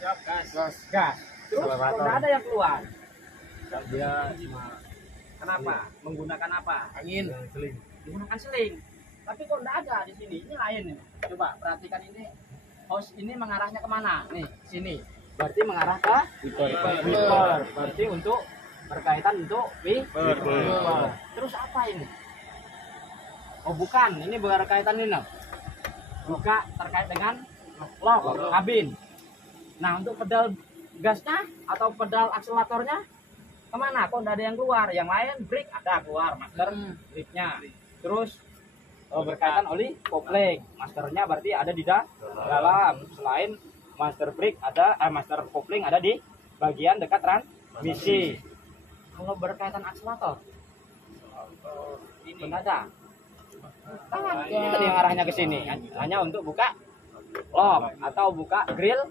Gas. Terus nggak ada yang keluar. Dia cuma Kenapa? Menggunakan apa? angin seling. Menggunakan seling. Tapi kok nggak ada di sini? Ini lain nih. Coba perhatikan ini. Hose ini mengarahnya kemana? Nih, sini. Berarti mengarah ke wiper. Berarti untuk berkaitan untuk wiper. Terus apa ini? Oh bukan, ini berkaitan ini. Buka terkait dengan lock kabin. Nah untuk pedal gasnya atau pedal akseleratornya kemana? Kok nggak ada yang keluar? Yang lain brake ada keluar, master brake-nya. Terus berkaitan oli kopling, masternya berarti ada di dalam. Selain master brake ada, master kopling ada di bagian dekat transmisi. Kalau berkaitan akselerator, ini ada. Ini tadi yang arahnya ke sini, hanya untuk buka lock atau buka grill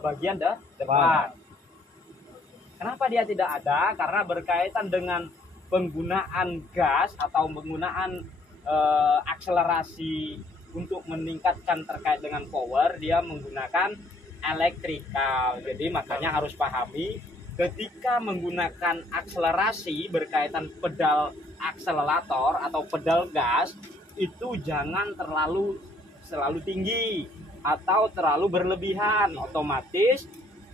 bagian depan. Kenapa dia tidak ada? Karena berkaitan dengan penggunaan gas atau penggunaan akselerasi untuk meningkatkan terkait dengan power, dia menggunakan elektrikal. Jadi makanya harus pahami ketika menggunakan akselerasi berkaitan pedal akselerator atau pedal gas itu jangan selalu tinggi atau terlalu berlebihan, otomatis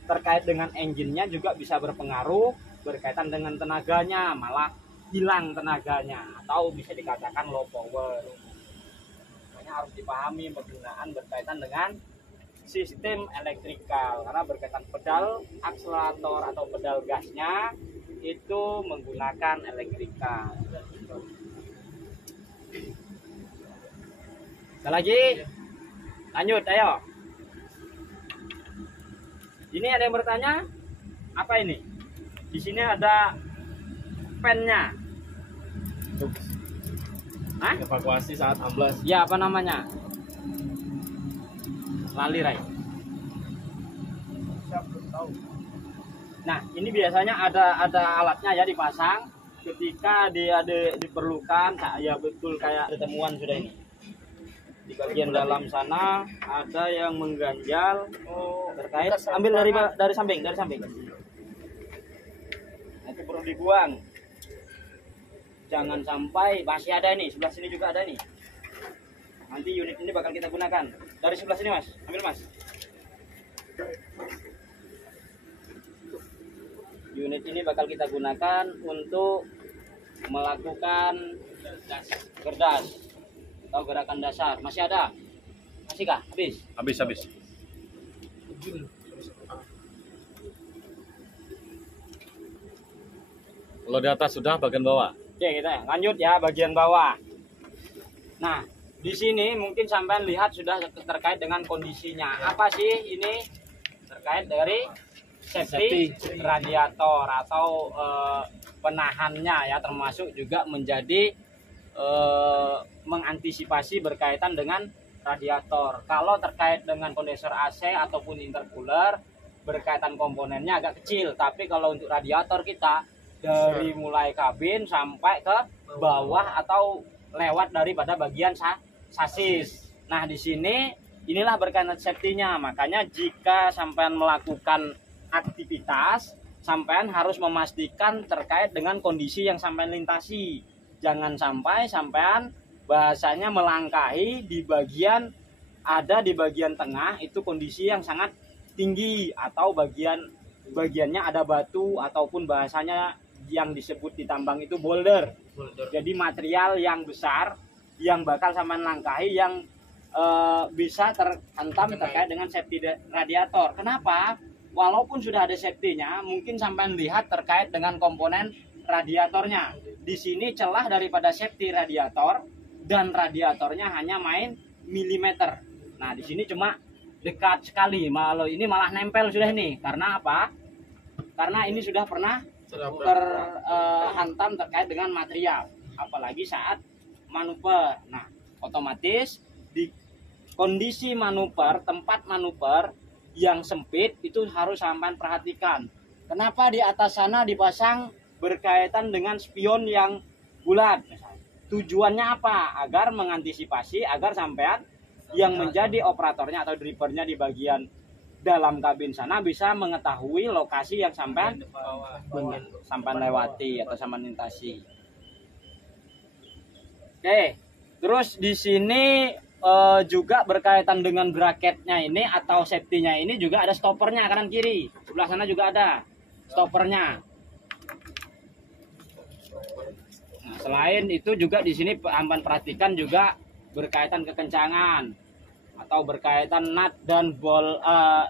terkait dengan engine-nya juga bisa berpengaruh berkaitan dengan tenaganya, malah hilang tenaganya atau bisa dikatakan low power. Makanya harus dipahami penggunaan berkaitan dengan sistem elektrikal karena berkaitan pedal akselerator atau pedal gasnya itu menggunakan elektrikal. Ada lagi? Lanjut, ayo. Ini ada yang bertanya, apa ini? Di sini ada pennya. Hah? Evakuasi saat amblas. Ya, apa namanya? Lali, Rai. Nah, ini biasanya ada alatnya ya dipasang ketika dia diperlukan. Ya betul kayak ada temuan sudah ini. Di bagian dalam sana ada yang mengganjal terkait. Ambil dari samping. Nanti perlu dibuang. Jangan sampai masih ada ini, sebelah sini juga ada nih. Nanti unit ini bakal kita gunakan. Dari sebelah sini, Mas. Ambil, Mas. Unit ini bakal kita gunakan untuk melakukan gerdas atau gerakan dasar. Masih ada? Masih kah? Habis? Habis. Kalau di atas sudah, bagian bawah. Oke, kita lanjut ya bagian bawah. Nah, di sini mungkin sampean lihat sudah terkait dengan kondisinya. Apa sih ini? Terkait dari safety radiator atau penahannya ya, termasuk juga menjadi mengantisipasi berkaitan dengan radiator. Kalau terkait dengan kondensor AC ataupun intercooler berkaitan komponennya agak kecil, tapi kalau untuk radiator kita dari mulai kabin sampai ke bawah atau lewat daripada bagian sasis. Nah, di sini inilah berkaitan safety-nya. Makanya jika sampean melakukan aktivitas, sampean harus memastikan terkait dengan kondisi yang sampean lintasi. Jangan sampai sampean bahasanya melangkahi di bagian tengah itu kondisi yang sangat tinggi atau bagiannya ada batu ataupun bahasanya yang disebut di tambang itu boulder. Jadi material yang besar yang bakal sampean langkahi yang bisa terhantam terkait dengan safety radiator. Kenapa? Walaupun sudah ada safety-nya, mungkin sampean lihat terkait dengan komponen radiatornya. Di sini celah daripada safety radiator dan radiatornya hanya main milimeter. Nah, di sini cuma dekat sekali. Malah ini malah nempel sudah ini. Karena apa? Karena ini sudah pernah terhantam terkait dengan material, apalagi saat manuver. Nah, otomatis di kondisi manuver, tempat manuver yang sempit itu harus sampai perhatikan. Kenapa di atas sana dipasang berkaitan dengan spion yang bulat? Tujuannya apa? Agar mengantisipasi agar sampean yang menjadi operatornya atau drivernya di bagian dalam kabin sana bisa mengetahui lokasi yang sampai lewati atau sampai lintasi. Oke, terus di sini juga berkaitan dengan bracketnya ini atau safety-nya ini juga ada stoppernya kanan kiri. Sebelah sana juga ada stoppernya. Nah, selain itu juga di sini aman perhatikan juga berkaitan kekencangan atau berkaitan nut dan bol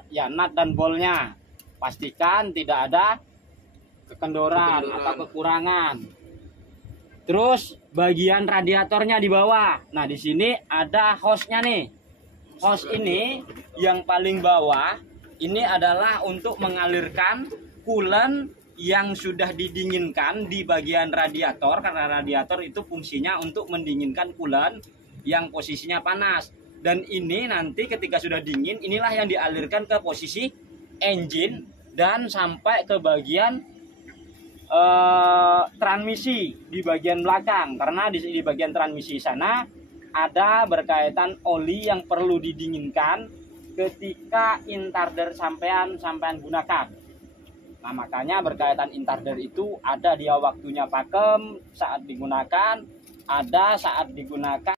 nut dan bolnya. Pastikan tidak ada kekendoran atau kekurangan. Terus bagian radiatornya di bawah. Nah, di sini ada hostnya nih. Host ini yang paling bawah ini adalah untuk mengalirkan coolant yang sudah didinginkan di bagian radiator, karena radiator itu fungsinya untuk mendinginkan coolant yang posisinya panas. Dan ini nanti ketika sudah dingin, inilah yang dialirkan ke posisi engine dan sampai ke bagian transmisi di bagian belakang, karena di bagian transmisi sana ada berkaitan oli yang perlu didinginkan ketika intarder sampean gunakan. Nah, makanya berkaitan intarder itu ada dia waktunya pakem saat digunakan, ada saat digunakan